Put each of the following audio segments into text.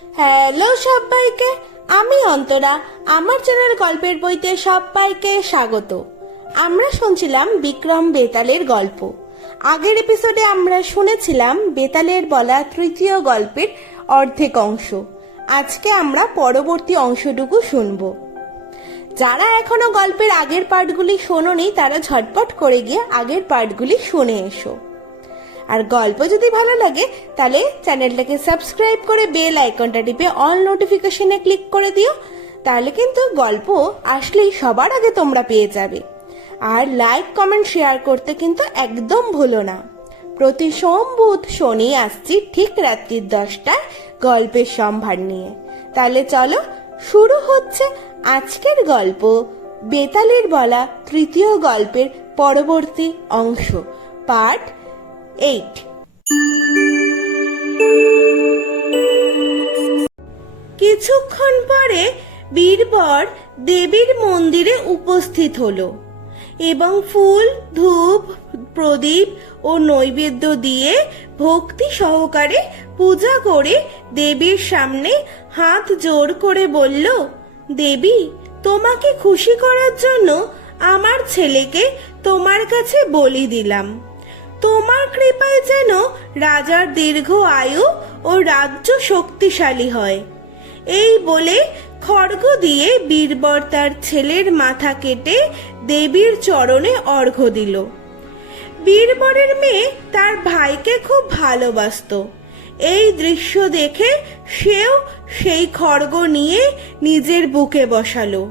Hello সবাইকে, আমি অন্তরা। আমার চ্যানেল গল্পের বইতে সবাইকে স্বাগত। আমরা শুনছিলাম বিক্রম বেতালের গল্প। আগের এপিসোডে আমরা শুনেছিলাম বেতালের বলা তৃতীয় গল্পের অর্ধেক অংশ। আজকে আমরা পরবর্তী অংশটুকু শুনব। যারা এখনো গল্পের আগের পার্টগুলি শোনোনি তারা ঝটপট করে গিয়ে আগের পার্টগুলি শুনে এসো। আর গল্প যদি ভালো লাগে তাহলে চ্যানেলটাকে সাবস্ক্রাইব করে বেল আইকনটা টিপে অল নোটিফিকেশনে ক্লিক করে দিও, তাহলে কিন্তু গল্প আসলেই সবার আগে তোমরা পেয়ে যাবে। আর লাইক কমেন্ট শেয়ার করতে কিন্তু একদম ভুলো না। প্রতি সোম বুধ শনি আসছি ঠিক রাত্রি 10টায় গল্পের সম্ভার নিয়ে। তাহলে চলো শুরু হচ্ছে আজকের গল্প, বেতালের বলা তৃতীয় গল্পের পরবর্তী অংশ, পার্ট 8। কিছুক্ষণ পরে বীরবর দেবীর মন্দিরে উপস্থিত হলো এবং ফুল, ধূপ, প্রদীপ ও নৈবেদ্য দিয়ে ভক্তি সহকারে পূজা করে দেবীর সামনে হাত জোর করে বলল, দেবী, তোমাকে খুশি করার জন্য আমার ছেলেকে তোমার কাছে বলি দিলাম। তোমার কৃপায় যেন রাজার দীর্ঘ আয়ু ও রাজ্য শক্তিশালী হয়। এই বলে খড়গ দিয়ে বীরবর তার ছেলের মাথা কেটে দেবীর চরণে অর্ঘ্য দিল। বীরবরের মেয়ে তার ভাইকে খুব ভালোবাসতো। এই দৃশ্য দেখে সেও সেই খড়গ নিয়ে নিজের বুকে বসালো।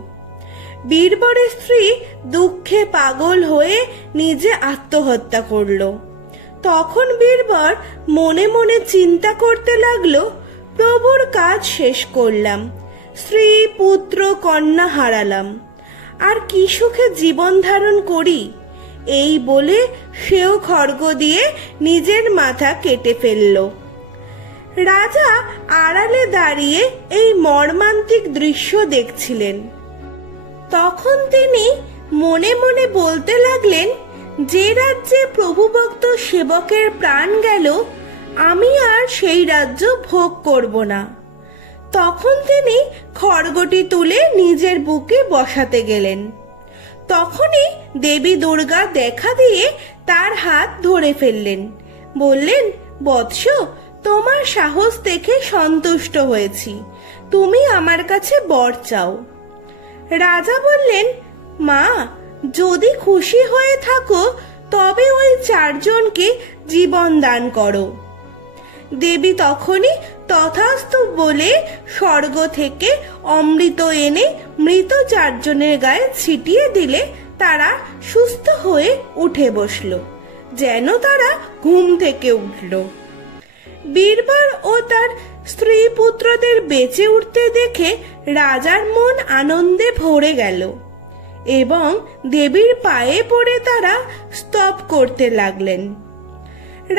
বীরবরের স্ত্রী দুঃখে পাগল হয়ে নিজে আত্মহত্যা করল। তখন বীরবর মনে মনে চিন্তা করতে লাগলো, প্রভুর কাজ শেষ করলাম, স্ত্রী পুত্র কন্যা হারালাম, আর কি সুখে জীবন ধারণ করি। এই বলে সেও খড়গ দিয়ে নিজের মাথা কেটে ফেলল। রাজা আড়ালে দাঁড়িয়ে এই মর্মান্তিক দৃশ্য দেখছিলেন। তখন তিনি মনে মনে বলতে লাগলেন, যে রাজ্যে প্রভুভক্ত সেবকের প্রাণ গেল, আমি আর সেই রাজ্য ভোগ করব না। তখন তিনি খড়গটি তুলে নিজের বুকে বসাতে গেলেন। তখনই দেবী দুর্গা দেখা দিয়ে তার হাত ধরে ফেললেন। বললেন, বৎস, তোমার সাহস দেখে সন্তুষ্ট হয়েছি, তুমি আমার কাছে বর চাও। রাজা বললেন, মা, যদি খুশি হয়ে থাকো তবে ওই 4 জনকে জীবন দান করো। দেবী তখনই তথাস্তু বলে স্বর্গ থেকে অমৃত এনে মৃত 4 জনের গায়ে ছিটিয়ে দিলে তারা সুস্থ হয়ে উঠে বসল, যেন তারা ঘুম থেকে উঠল। বীরবর ও তার স্ত্রী পুত্রদের বেঁচে উঠতে দেখে রাজার মন আনন্দে ভরে গেল এবং দেবীর পায়ে পড়ে তারা স্তব করতে লাগলেন।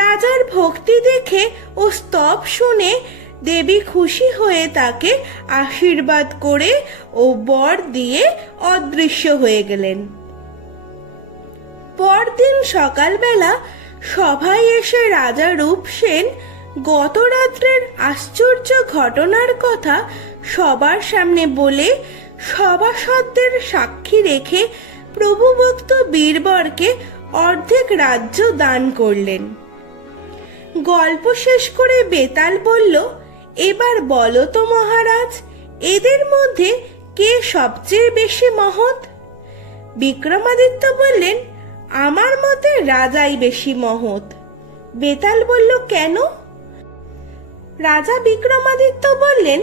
রাজার ভক্তি দেখে ও স্তব শুনে দেবী খুশি হয়ে তাকে আশীর্বাদ করে ও বর দিয়ে অদৃশ্য হয়ে গেলেন। পরদিন সকালবেলা সভায় এসে রাজা রূপসেন গত রাত্রের আশ্চর্য ঘটনার কথা সবার সামনে বলে সভাসদদের সাক্ষী রেখে প্রভুভক্ত বীরবরকে অর্ধেক রাজ্য দান করলেন। গল্প শেষ করে বেতাল বলল, এবার বলো তো মহারাজ, এদের মধ্যে কে সবচেয়ে বেশি মহৎ? বিক্রমাদিত্য বললেন, আমার মতে রাজাই বেশি মহৎ। বেতাল বলল, কেন? রাজা বিক্রমাদিত্য বললেন,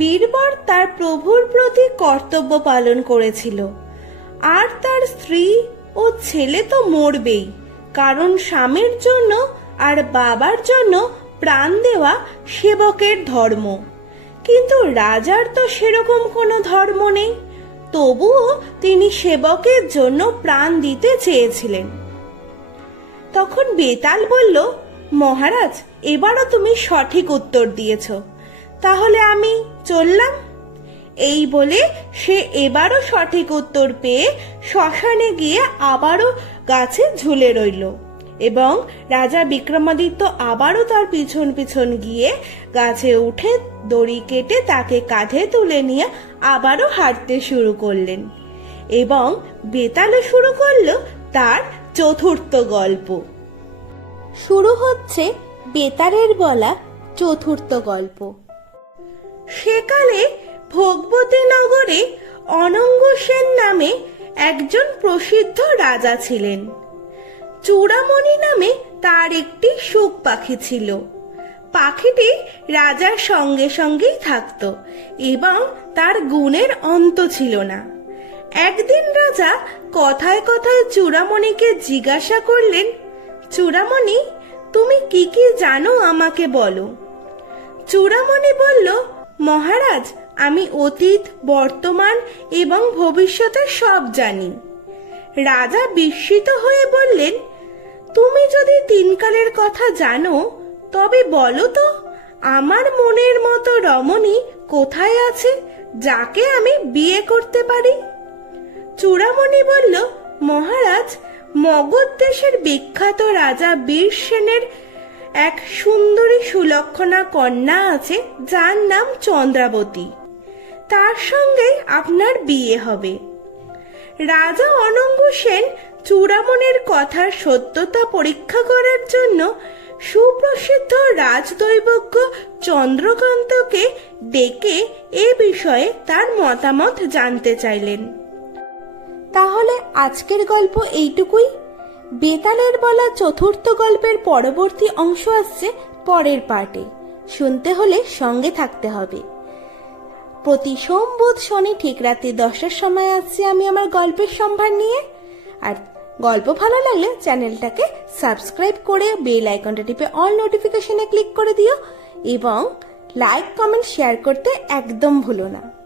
বীরবর তার প্রভুর প্রতি কর্তব্য পালন করেছিল, আর তার স্ত্রী ও ছেলে তো মরবেই, কারণ স্বামীর জন্য আর বাবার জন্য প্রাণ দেওয়া সেবকের ধর্ম। কিন্তু রাজার তো সেরকম কোনো ধর্ম নেই, তবুও তিনি সেবকের জন্য প্রাণ দিতে চেয়েছিলেন। তখন বেতাল বলল, মহারাজ, এবারও তুমি সঠিক উত্তর দিয়েছ, তাহলে আমি চললাম। এই বলে সে এবারও সঠিক উত্তর পেয়ে শ্মশানে গিয়ে আবারও গাছে ঝুলে রইল এবং রাজা বিক্রমাদিত্য আবারও তার পিছন পিছন গিয়ে গাছে উঠে দড়ি কেটে তাকে কাঁধে তুলে নিয়ে আবারও হাঁটতে শুরু করলেন এবং বেতালে শুরু করলো তার চতুর্থ গল্প। শুরু হচ্ছে বেতালের বলা চতুর্থ গল্প। সেকালে ভোগবতী নগরে অনঙ্গ সেন নামে একজন প্রসিদ্ধ রাজা ছিলেন। চূড়ামণি নামে তার একটি সুখ পাখি ছিল। পাখিটি রাজার সঙ্গে সঙ্গেই থাকত এবং তার গুণের অন্ত ছিল না। একদিন রাজা কথায় কথায় চূড়ামণিকে জিজ্ঞাসা করলেন, চূড়ামণি, তুমি কি কি জানো আমাকে বলো। চূড়ামণি বলল, মহারাজ, আমি অতীত, বর্তমান এবং ভবিষ্যতের সব জানি। রাজা বিস্মিত হয়ে বললেন, তুমি যদি তিনকালের কথা জানো তবে বলো তো, আমার মনের মতো রমণী কোথায় আছে যাকে আমি বিয়ে করতে পারি। চূড়ামণি বলল, মহারাজ, মগধ দেশের বিখ্যাত রাজা বীরসেনের এক সুন্দরী সুলক্ষণা কন্যা আছে যার নাম চন্দ্রাবতী। তার সঙ্গে আপনার বিয়ে হবে। রাজা অনঙ্গ সেন চূড়ামণির কথার সত্যতা পরীক্ষা করার জন্য সুপ্রসিদ্ধ রাজদৈবজ্ঞ চন্দ্রকান্তকে ডেকে এ বিষয়ে তার মতামত জানতে চাইলেন। তাহলে আজকের গল্প এইটুকুই। বেতালের বলা চতুর্থ গল্পের পরবর্তী অংশ আসছে পরের পার্টে। শুনতে হলে সঙ্গে থাকতে হবে। প্রতি সোম, বুধ, শনি ঠিক রাতে 10টার সময় আসছি আমি আমার গল্পের সম্ভার নিয়ে। আর গল্প ভালো লাগলে চ্যানেলটাকে সাবস্ক্রাইব করে বেল আইকনটা টিপে অল নোটিফিকেশনে ক্লিক করে দিও এবং লাইক, কমেন্ট, শেয়ার করতে একদম ভুলো না।